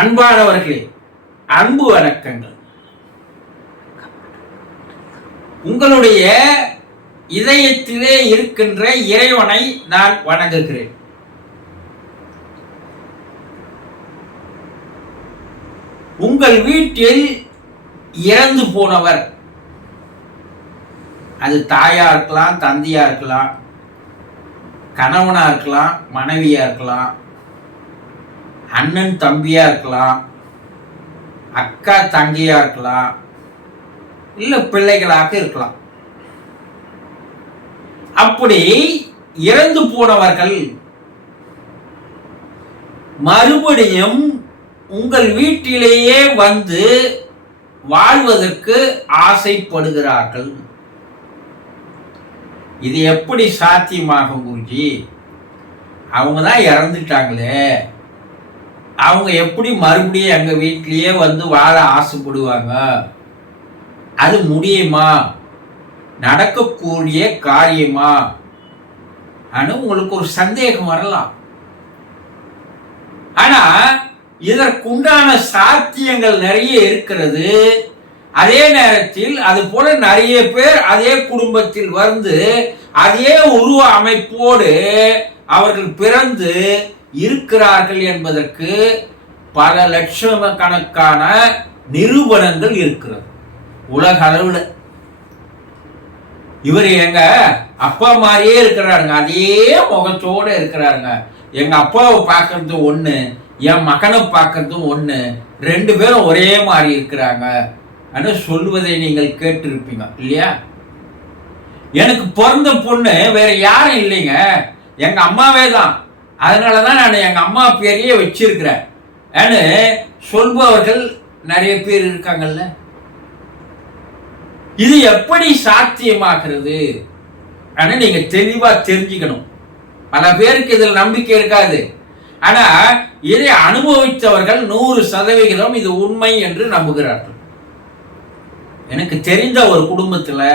அன்பானவர்களே அன்பு வணக்கங்கள். உங்களுடைய இதயத்திலே இருக்கின்ற இறைவனை நான் வணங்குகிறேன். உங்கள் வீட்டில் இறந்து போனவர் அது தாயா இருக்கலாம் தந்தையா இருக்கலாம் கணவனா இருக்கலாம் மனைவியா இருக்கலாம் அண்ணன் தம்பியா இருக்கலாம் அக்கா தங்கியா இருக்கலாம் இல்ல பிள்ளைகளாக இருக்கலாம். அப்படி இறந்து போனவர்கள் மறுபடியும் உங்கள் வீட்டிலேயே வந்து வாழ்வதற்கு ஆசைப்படுகிறார்கள். இது எப்படி சாத்தியமாகும் குருஜி? அவங்க தான் இறந்துட்டாங்களே. அவங்க எப்படி மறுபடியும் எங்க வீட்டிலேயே வந்து வாழ ஆசைப்படுவாங்க? அது முடியுமா? நடக்கக்கூடிய காரியமா? ஆனா உங்களுக்கு ஒரு சந்தேகம் வரலாம். ஆனா இதற்குண்டான சாத்தியங்கள் நிறைய இருக்கிறது. அதே நேரத்தில் அது போல நிறைய பேர் அதே குடும்பத்தில் வந்து அதே உருவ அமைப்போடு அவர்கள் பிறந்து இருக்கிறார்கள் என்பதற்கு பல லட்சக்கணக்கான நிரூபணங்கள் இருக்கிறது. உலக அளவில். இவர் எங்க அப்பா மாதிரியே இருக்கிறாருங்க. அதே முகத்தோட இருக்கிறாருங்க. எங்க அப்பாவை பார்க்கறது ஒன்று என் மகனை பார்க்கறதும் ஒன்று ரெண்டு பேரும் ஒரே மாதிரி இருக்கிறாங்க. அப்படின்னு சொல்வதை நீங்கள் கேட்டிருப்பீங்க இல்லையா? எனக்கு பிறந்த பொண்ணு வேற யாரும் இல்லைங்க. எங்க அம்மாவே தான். அதனால தான் நான் எங்கள் அம்மா பேரையே வச்சிருக்கிறேன். ஏன்னு சொல்பவர்கள் நிறைய பேர் இருக்காங்கல்ல? இது எப்படி சாத்தியமாகிறது? ஆனால் நீங்கள் தெளிவாக தெரிஞ்சுக்கணும். பல பேருக்கு இதில் நம்பிக்கை இருக்காது. ஆனால் இதை அனுபவித்தவர்கள் நூறு சதவிகிதம் இது உண்மை என்று நம்புகிறார்கள். எனக்கு தெரிந்த ஒரு குடும்பத்தில்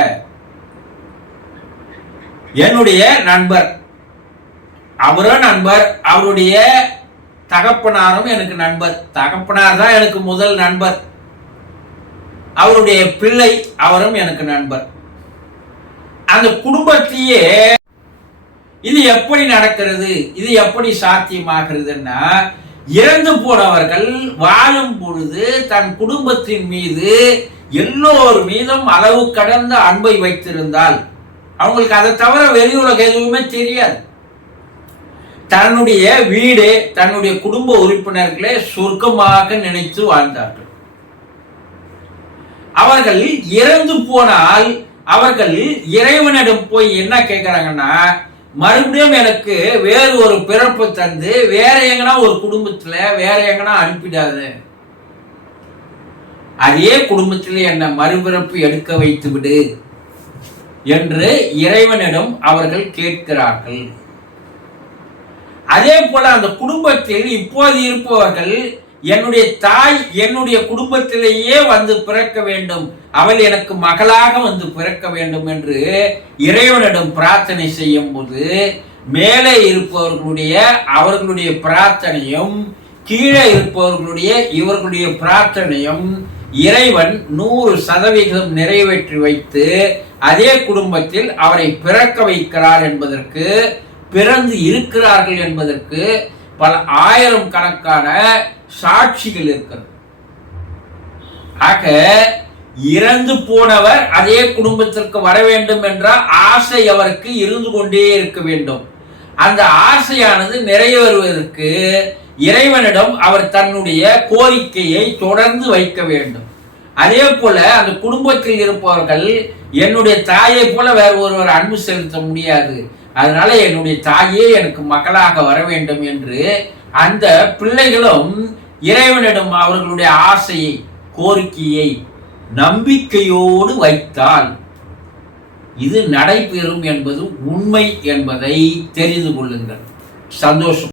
என்னுடைய நண்பர் அவரும் நண்பர் அவருடைய தகப்பனாரும் எனக்கு நண்பர். தகப்பனார் தான் எனக்கு முதல் நண்பர். அவருடைய பிள்ளை அவரும் எனக்கு நண்பர். அந்த குடும்பத்தையே இது எப்படி நடக்கிறது இது எப்படி சாத்தியமாகிறதுன்னா இறந்து போனவர்கள் வாழும் பொழுது தன் குடும்பத்தின் மீது எல்லோர் மீதும் அளவு கடந்த அன்பை வைத்திருந்தால் அவங்களுக்கு அதை தவிர வெளி எதுவுமே தெரியாது. தன்னுடைய வீடு தன்னுடைய குடும்ப உறுப்பினர்களை சொர்க்கமாக நினைத்து வாழ்ந்தார்கள். அவர்கள் இறந்து போனால் அவர்கள் இறைவனிடம் போய் என்ன கேட்கிறாங்கன்னா மறுபடியும் எனக்கு வேறு ஒரு பிறப்பு தந்து வேற எங்கன்னா ஒரு குடும்பத்துல வேற எங்கன்னா அனுப்பிடாது. அதே குடும்பத்தில் என்ன மறுபிறப்பு எடுக்க வைத்து விடு என்று இறைவனிடம் அவர்கள் கேட்கிறார்கள். அதே போல அந்த குடும்பத்தில் இப்போது இருப்பவர்கள் என்னுடைய தாய் என்னுடைய குடும்பத்திலேயே வந்து பிறக்க வேண்டும் அவள் எனக்கு மகளாக வந்து பிறக்க வேண்டும் என்று இறைவனிடம் பிரார்த்தனை செய்யும் போது மேலே இருப்பவர்களுடைய அவர்களுடைய பிரார்த்தனையும் கீழே இருப்பவர்களுடைய இவர்களுடைய பிரார்த்தனையும் இறைவன் நூறு சதவிகிதம் நிறைவேற்றி வைத்து அதே குடும்பத்தில் அவரை பிறக்க வைக்கிறார் என்பதற்கு பிறந்து இருக்கிறார்கள் என்பதற்கு பல ஆயிரம் கணக்கான சாட்சிகள் இருக்கிறது. ஆக இறந்து போனவர் அதே குடும்பத்திற்கு வர வேண்டும் என்ற ஆசை அவருக்கு இருந்து கொண்டே இருக்க வேண்டும். அந்த ஆசையானது நிறைவேறுவதற்கு இறைவனிடம் அவர் தன்னுடைய கோரிக்கையை தொடர்ந்து வைக்க வேண்டும். அதே போல அந்த குடும்பத்தில் இருப்பவர்கள் என்னுடைய தாயை போல வேறு ஒருவர் அன்பு செலுத்த முடியாது. அதனால என்னுடைய தாயே எனக்கு மகளாக வர வேண்டும் என்று அந்த பிள்ளைகளும் இறைவனிடம் அவர்களுடைய ஆசையை கோரிக்கையை நம்பிக்கையோடு வைத்தால் இது நடைபெறும் என்பது உண்மை என்பதை தெரிந்து கொள்ளுங்கள். சந்தோஷம்.